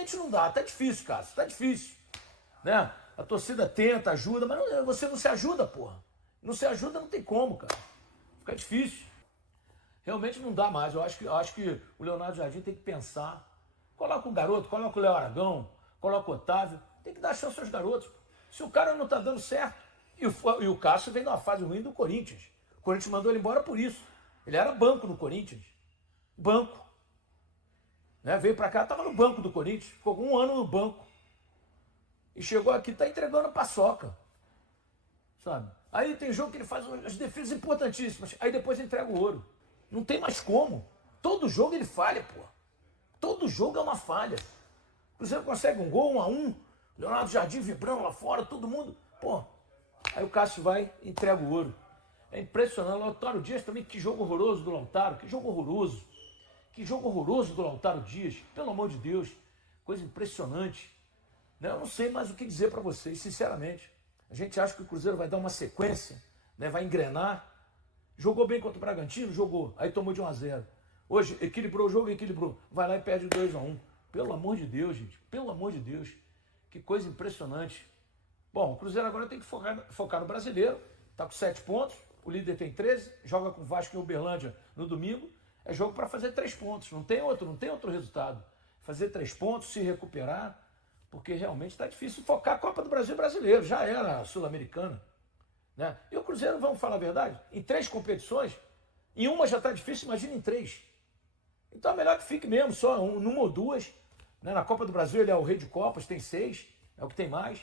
realmente não dá, tá difícil, cara, tá difícil, né? A torcida tenta, ajuda, mas você não se ajuda, porra. Não se ajuda, não tem como, cara. Fica difícil. Realmente não dá mais. Eu acho que o Leonardo Jardim tem que pensar. Coloca o garoto, coloca o Léo Aragão, coloca o Otávio. Tem que dar chance aos garotos. Se o cara não tá dando certo. E o Cássio vem de uma fase ruim do Corinthians. O Corinthians mandou ele embora por isso. Ele era banco no Corinthians. Banco. Né? Veio pra cá, tava no banco do Corinthians. Ficou 1 ano no banco. E chegou aqui, tá entregando a paçoca. Sabe? Aí tem jogo que ele faz as defesas importantíssimas. Aí depois entrega o ouro. Não tem mais como. Todo jogo ele falha, pô. Todo jogo é uma falha. O Cruzeiro consegue um gol, 1-1. Leonardo Jardim vibrando lá fora, todo mundo. Pô. Aí o Cássio vai e entrega o ouro. É impressionante. Lautaro Dias também, que jogo horroroso do Lautaro. Que jogo horroroso. Que jogo horroroso do Lautaro Dias. Pelo amor de Deus. Coisa impressionante. Eu não sei mais o que dizer para vocês, sinceramente. A gente acha que o Cruzeiro vai dar uma sequência, né? Vai engrenar. Jogou bem contra o Bragantino? Jogou. Aí tomou de 1-0. Hoje, equilibrou o jogo, equilibrou. Vai lá e perde 2-1. Pelo amor de Deus, gente. Pelo amor de Deus. Que coisa impressionante. Bom, o Cruzeiro agora tem que focar no brasileiro. Está com 7 pontos. O líder tem 13. Joga com o Vasco em Uberlândia no domingo. É jogo para fazer 3 pontos. Não tem outro resultado. Fazer 3 pontos, se recuperar. Porque realmente está difícil focar a Copa do Brasil brasileiro. Já era a Sul-Americana. Né? E o Cruzeiro, vamos falar a verdade, em 3 competições, em uma já está difícil, imagina em 3. Então é melhor que fique mesmo, só numa ou 2. Né? Na Copa do Brasil ele é o rei de Copas, tem 6, é o que tem mais.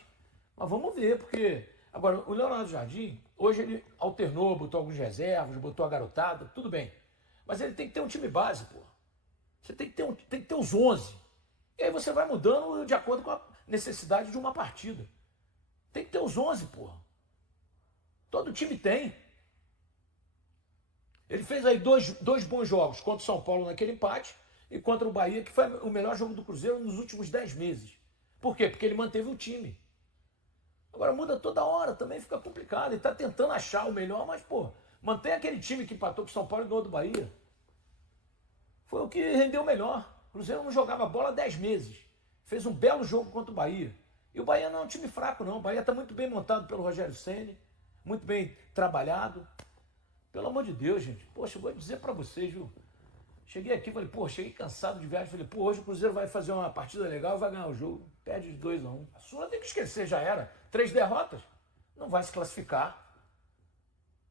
Mas vamos ver, porque... Agora, o Leonardo Jardim, hoje ele alternou, botou alguns reservas, botou a garotada, tudo bem. Mas ele tem que ter um time base, pô. Você tem que ter os 11. E aí você vai mudando de acordo com a necessidade de uma partida. Tem que ter os 11, porra. Todo time tem. Ele fez aí dois bons jogos contra o São Paulo naquele empate e contra o Bahia, que foi o melhor jogo do Cruzeiro nos últimos 10 meses. Por quê? Porque ele manteve o time. Agora muda toda hora, também fica complicado. Ele está tentando achar o melhor, mas, pô, mantém aquele time que empatou com o São Paulo e ganhou do Bahia. Foi o que rendeu melhor. O Cruzeiro não jogava bola há 10 meses. Fez um belo jogo contra o Bahia. E o Bahia não é um time fraco, não. O Bahia está muito bem montado pelo Rogério Ceni, muito bem trabalhado. Pelo amor de Deus, gente. Poxa, eu vou dizer para vocês, viu? Cheguei aqui, falei, pô, cheguei cansado de viagem. Falei, pô, hoje o Cruzeiro vai fazer uma partida legal e vai ganhar o jogo. Perde de 2-1. A Sula tem que esquecer, já era. 3 derrotas, não vai se classificar.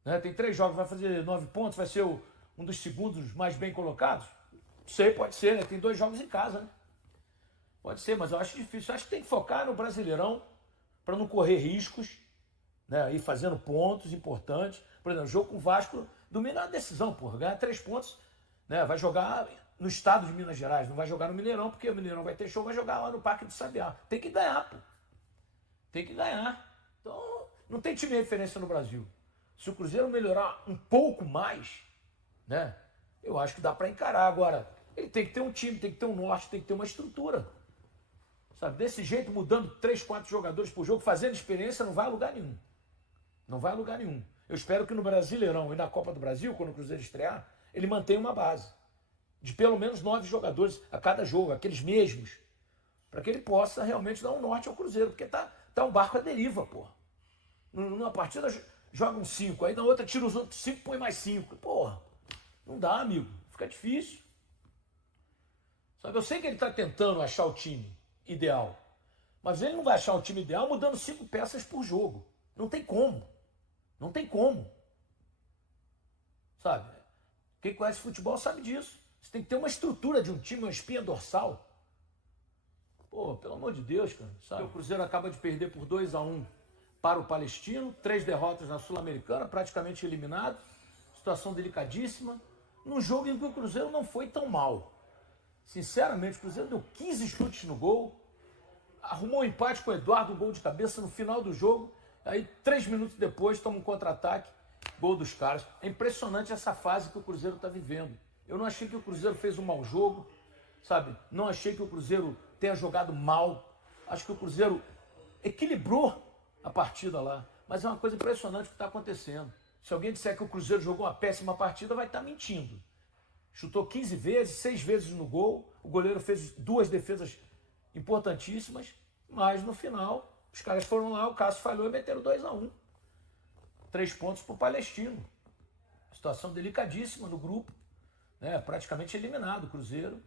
Né? Tem 3 jogos, vai fazer 9 pontos, vai ser um dos segundos mais bem colocados? Não sei, pode ser, né? Tem 2 jogos em casa, né? Pode ser, mas eu acho difícil. Eu acho que tem que focar no Brasileirão para não correr riscos, né? Ir fazendo pontos importantes. Por exemplo, jogo com o Vasco, dominar a decisão, porra. Ganhar 3 pontos, né? Vai jogar no estado de Minas Gerais, não vai jogar no Mineirão, porque o Mineirão vai ter show, vai jogar lá no Parque do Sabiá. Tem que ganhar, pô. Tem que ganhar. Então, não tem time de referência no Brasil. Se o Cruzeiro melhorar um pouco mais, né? Eu acho que dá para encarar. Agora, ele tem que ter um time, tem que ter um norte, tem que ter uma estrutura. Sabe, desse jeito, mudando 3, 4 jogadores por jogo, fazendo experiência, não vai a lugar nenhum. Não vai a lugar nenhum. Eu espero que no Brasileirão e na Copa do Brasil, quando o Cruzeiro estrear, ele mantenha uma base de pelo menos 9 jogadores a cada jogo, aqueles mesmos, para que ele possa realmente dar um norte ao Cruzeiro, porque tá um barco à deriva, porra. Numa partida jogam 5, aí na outra tira os outros 5, põe mais 5. Porra, não dá, amigo. Fica difícil. Sabe, eu sei que ele está tentando achar o time ideal, mas ele não vai achar o time ideal mudando 5 peças por jogo. Não tem como. Não tem como. Sabe? Quem conhece futebol sabe disso. Você tem que ter uma estrutura de um time, uma espinha dorsal. Pô, pelo amor de Deus, cara. Sabe? O Cruzeiro acaba de perder por 2-1 para o Palestino. 3 derrotas na Sul-Americana, praticamente eliminado. Situação delicadíssima. Num jogo em que o Cruzeiro não foi tão mal. Sinceramente, o Cruzeiro deu 15 chutes no gol. Arrumou um empate com o Eduardo, um gol de cabeça no final do jogo. Aí, 3 minutos depois, toma um contra-ataque, gol dos caras. É impressionante essa fase que o Cruzeiro está vivendo. Eu não achei que o Cruzeiro fez um mau jogo, sabe? Não achei que o Cruzeiro tenha jogado mal. Acho que o Cruzeiro equilibrou a partida lá. Mas é uma coisa impressionante o que está acontecendo. Se alguém disser que o Cruzeiro jogou uma péssima partida, vai estar mentindo. Chutou 15 vezes, 6 vezes no gol. O goleiro fez 2 defesas importantíssimas, mas no final os caras foram lá, o Cássio falhou e meteram 2-1. 3 pontos para o Palestino. Situação delicadíssima do grupo, né? Praticamente eliminado o Cruzeiro.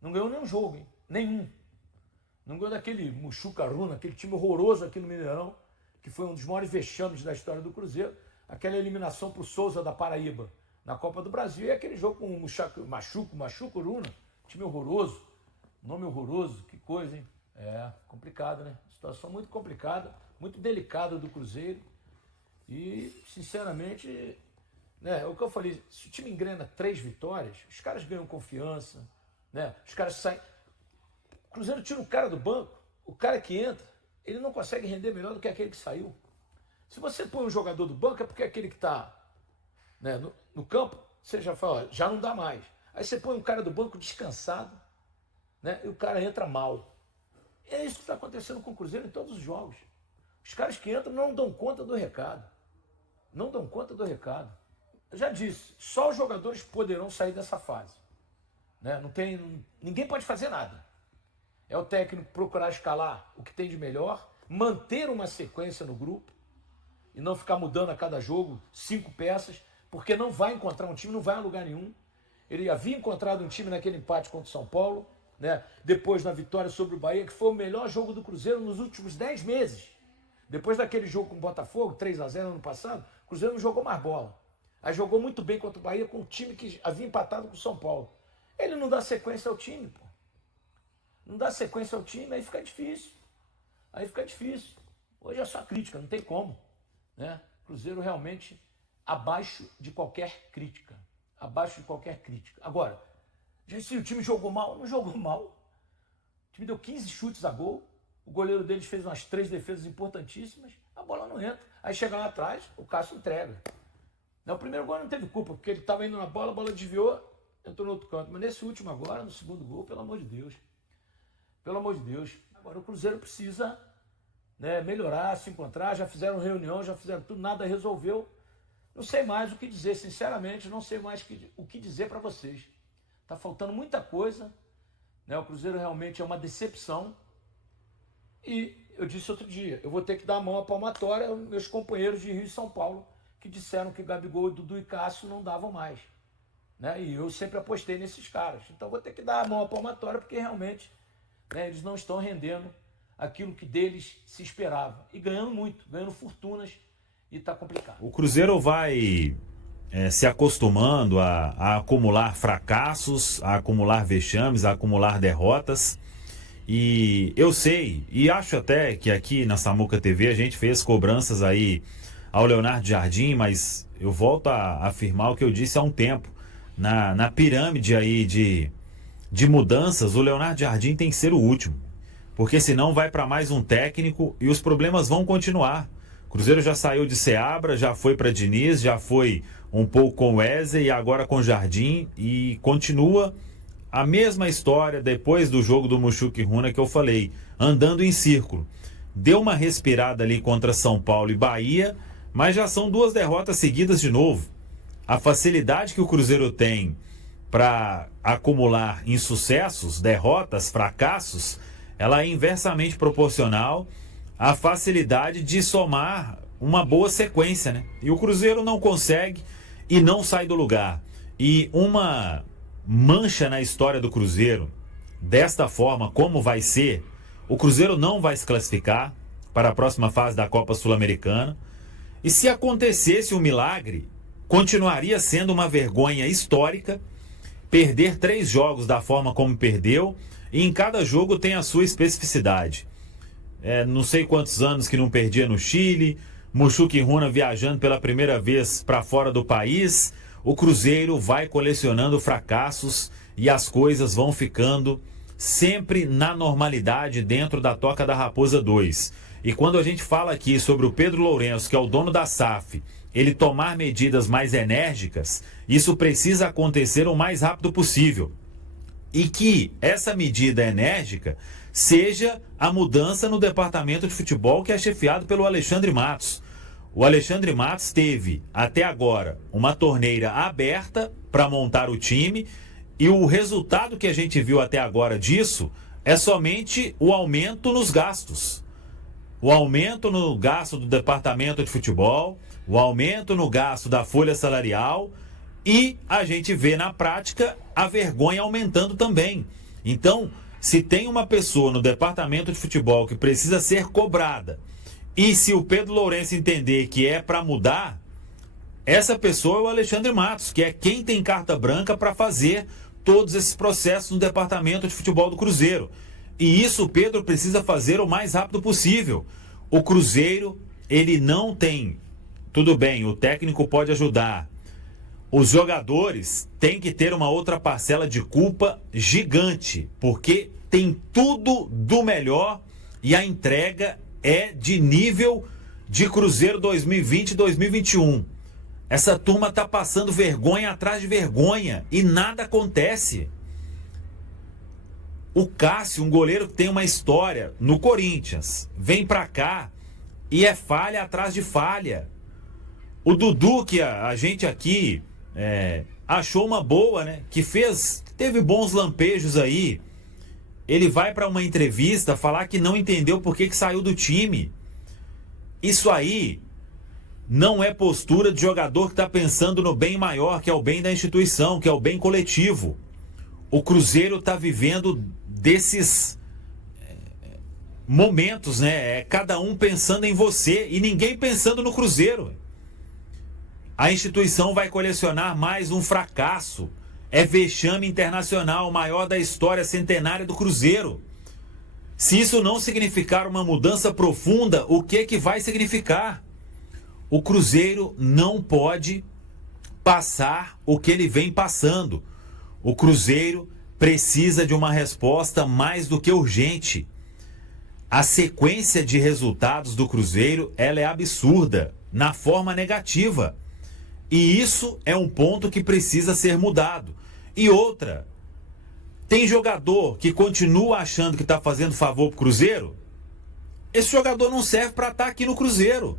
Não ganhou nenhum jogo, hein? Nenhum. Não ganhou daquele Muxuca Runa, aquele time horroroso aqui no Mineirão, que foi um dos maiores vexames da história do Cruzeiro. Aquela eliminação para o Souza da Paraíba na Copa do Brasil e aquele jogo com o Machuco Runa, time horroroso, nome horroroso, que coisa, hein? Complicado, né? Situação muito complicada, muito delicada do Cruzeiro. E, sinceramente, né, é o que eu falei, se o time engrena 3 vitórias, os caras ganham confiança, né? Os caras saem. O Cruzeiro tira o cara do banco, o cara que entra, ele não consegue render melhor do que aquele que saiu. Se você põe um jogador do banco, é porque aquele que está, né, no campo, você já fala, já não dá mais. Aí você põe um cara do banco descansado, né, e o cara entra mal. E é isso que está acontecendo com o Cruzeiro em todos os jogos. Os caras que entram não dão conta do recado. Não dão conta do recado. Eu já disse, só os jogadores poderão sair dessa fase. Né? Ninguém pode fazer nada. É o técnico procurar escalar o que tem de melhor, manter uma sequência no grupo e não ficar mudando a cada jogo 5 peças, porque não vai encontrar um time, não vai a lugar nenhum. Ele havia encontrado um time naquele empate contra o São Paulo, né? Depois na vitória sobre o Bahia, que foi o melhor jogo do Cruzeiro nos últimos 10 meses. Depois daquele jogo com o Botafogo, 3-0 ano passado, o Cruzeiro não jogou mais bola. Aí jogou muito bem contra o Bahia com um time que havia empatado com o São Paulo. Ele não dá sequência ao time, pô. Não dá sequência ao time, aí fica difícil. Aí fica difícil. Hoje é só crítica, não tem como. Né? Cruzeiro realmente abaixo de qualquer crítica. Abaixo de qualquer crítica. Agora, se o time jogou mal, não jogou mal. O time deu 15 chutes a gol. O goleiro deles fez umas 3 defesas importantíssimas. A bola não entra. Aí chega lá atrás, o Cássio entrega. O primeiro gol não teve culpa, porque ele estava indo na bola, a bola desviou, entrou no outro canto. Mas nesse último agora, no segundo gol, pelo amor de Deus. Pelo amor de Deus. Agora o Cruzeiro precisa, né, melhorar, se encontrar. Já fizeram reunião, já fizeram tudo, nada resolveu. Não sei mais o que dizer, sinceramente, não sei mais o que dizer para vocês. Está faltando muita coisa. Né? O Cruzeiro realmente é uma decepção. E eu disse outro dia, eu vou ter que dar a mão à palmatória aos meus companheiros de Rio e São Paulo, que disseram que Gabigol, Dudu e Cássio não davam mais. Né? E eu sempre apostei nesses caras. Então vou ter que dar a mão à palmatória, porque realmente, né, eles não estão rendendo aquilo que deles se esperava. E ganhando muito, ganhando fortunas, e está complicado. O Cruzeiro vai se acostumando a acumular fracassos, a acumular vexames, a acumular derrotas. E eu sei, e acho até que aqui na Samuca TV a gente fez cobranças aí ao Leonardo Jardim, mas eu volto a afirmar o que eu disse há um tempo. Na pirâmide aí de mudanças, o Leonardo Jardim tem que ser o último. Porque senão vai para mais um técnico e os problemas vão continuar. O Cruzeiro já saiu de Seabra, já foi para Diniz, já foi um pouco com o Wesley e agora com o Jardim. E continua a mesma história depois do jogo do Muxuca Runa que eu falei, andando em círculo. Deu uma respirada ali contra São Paulo e Bahia, mas já são 2 derrotas seguidas de novo. A facilidade que o Cruzeiro tem para acumular insucessos, derrotas, fracassos, ela é inversamente proporcional à facilidade de somar uma boa sequência, né? E o Cruzeiro não consegue e não sai do lugar. E uma mancha na história do Cruzeiro, desta forma como vai ser, o Cruzeiro não vai se classificar para a próxima fase da Copa Sul-Americana. E se acontecesse um milagre, continuaria sendo uma vergonha histórica perder 3 jogos da forma como perdeu, e em cada jogo tem a sua especificidade. Não sei quantos anos que não perdia no Chile, Muxuca Runa viajando pela primeira vez para fora do país. O Cruzeiro vai colecionando fracassos e as coisas vão ficando sempre na normalidade dentro da Toca da Raposa 2. E quando a gente fala aqui sobre o Pedro Lourenço, que é o dono da SAF, ele tomar medidas mais enérgicas, isso precisa acontecer o mais rápido possível. E que essa medida enérgica seja a mudança no departamento de futebol que é chefiado pelo Alexandre Matos. O Alexandre Matos teve, até agora, uma torneira aberta para montar o time, e o resultado que a gente viu até agora disso é somente o aumento nos gastos. O aumento no gasto do departamento de futebol, o aumento no gasto da folha salarial, e a gente vê na prática a vergonha aumentando também. Então, se tem uma pessoa no departamento de futebol que precisa ser cobrada, e se o Pedro Lourenço entender que é para mudar, essa pessoa é o Alexandre Matos, que é quem tem carta branca para fazer todos esses processos no departamento de futebol do Cruzeiro. E isso o Pedro precisa fazer o mais rápido possível. O Cruzeiro, ele não tem... Tudo bem, o técnico pode ajudar. Os jogadores têm que ter uma outra parcela de culpa gigante, porque tem tudo do melhor e a entrega é de nível de Cruzeiro 2020 e 2021. Essa turma está passando vergonha atrás de vergonha e nada acontece. O Cássio, um goleiro que tem uma história no Corinthians, vem pra cá e é falha atrás de falha. O Dudu, que a gente aqui achou uma boa, né? Que teve bons lampejos aí. Ele vai pra uma entrevista falar que não entendeu por que saiu do time. Isso aí não é postura de jogador que está pensando no bem maior, que é o bem da instituição, que é o bem coletivo. O Cruzeiro está vivendo desses momentos, né? Cada um pensando em você e ninguém pensando no Cruzeiro. A instituição vai colecionar mais um fracasso. É vexame internacional, o maior da história centenária do Cruzeiro. Se isso não significar uma mudança profunda, o que vai significar? O Cruzeiro não pode passar o que ele vem passando. O Cruzeiro precisa de uma resposta mais do que urgente. A sequência de resultados do Cruzeiro, ela é absurda, na forma negativa. E isso é um ponto que precisa ser mudado. E outra, tem jogador que continua achando que está fazendo favor pro Cruzeiro? Esse jogador não serve para estar aqui no Cruzeiro.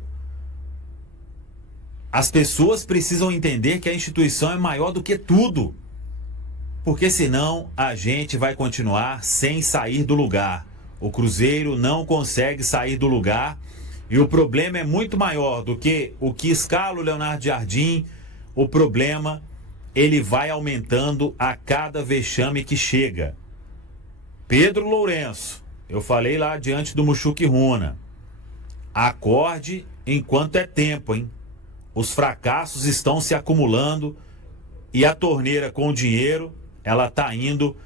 As pessoas precisam entender que a instituição é maior do que tudo. Porque senão a gente vai continuar sem sair do lugar. O Cruzeiro não consegue sair do lugar. E o problema é muito maior do que o que escala o Leonardo Jardim. O problema, ele vai aumentando a cada vexame que chega. Pedro Lourenço, eu falei lá diante do Mushuki Runa. Acorde enquanto é tempo, hein? Os fracassos estão se acumulando e a torneira com o dinheiro, ela está indo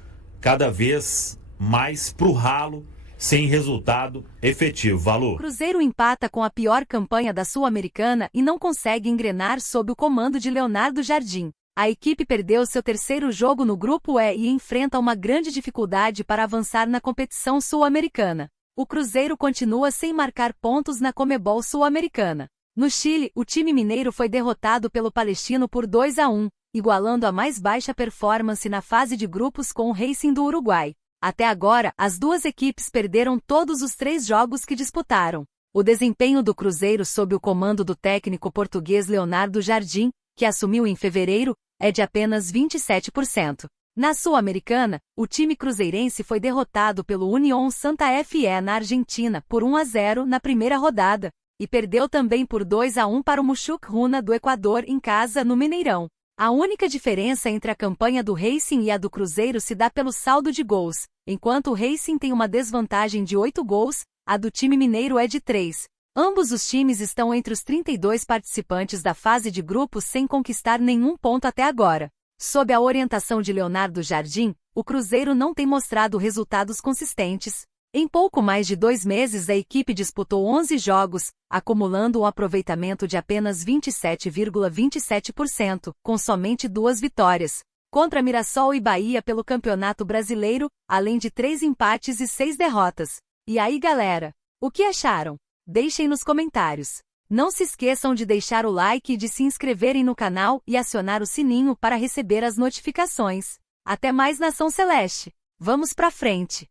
cada vez mais pro ralo, sem resultado efetivo. Valor. Cruzeiro empata com a pior campanha da Sul-Americana e não consegue engrenar sob o comando de Leonardo Jardim. A equipe perdeu seu terceiro jogo no Grupo E e enfrenta uma grande dificuldade para avançar na competição sul-americana. O Cruzeiro continua sem marcar pontos na Conmebol Sul-Americana. No Chile, o time mineiro foi derrotado pelo Palestino por 2-1, igualando a mais baixa performance na fase de grupos com o Racing do Uruguai. Até agora, as duas equipes perderam todos os 3 jogos que disputaram. O desempenho do Cruzeiro sob o comando do técnico português Leonardo Jardim, que assumiu em fevereiro, é de apenas 27%. Na Sul-Americana, o time cruzeirense foi derrotado pelo Unión Santa Fe na Argentina por 1-0 na primeira rodada, e perdeu também por 2-1 para o Mushuki Runa do Equador em casa no Mineirão. A única diferença entre a campanha do Racing e a do Cruzeiro se dá pelo saldo de gols. Enquanto o Racing tem uma desvantagem de 8 gols, a do time mineiro é de 3. Ambos os times estão entre os 32 participantes da fase de grupos sem conquistar nenhum ponto até agora. Sob a orientação de Leonardo Jardim, o Cruzeiro não tem mostrado resultados consistentes. Em pouco mais de 2 meses a equipe disputou 11 jogos, acumulando um aproveitamento de apenas 27,27%, com somente 2 vitórias, contra Mirassol e Bahia pelo Campeonato Brasileiro, além de 3 empates e 6 derrotas. E aí galera, o que acharam? Deixem nos comentários. Não se esqueçam de deixar o like e de se inscreverem no canal e acionar o sininho para receber as notificações. Até mais, Nação Celeste! Vamos pra frente!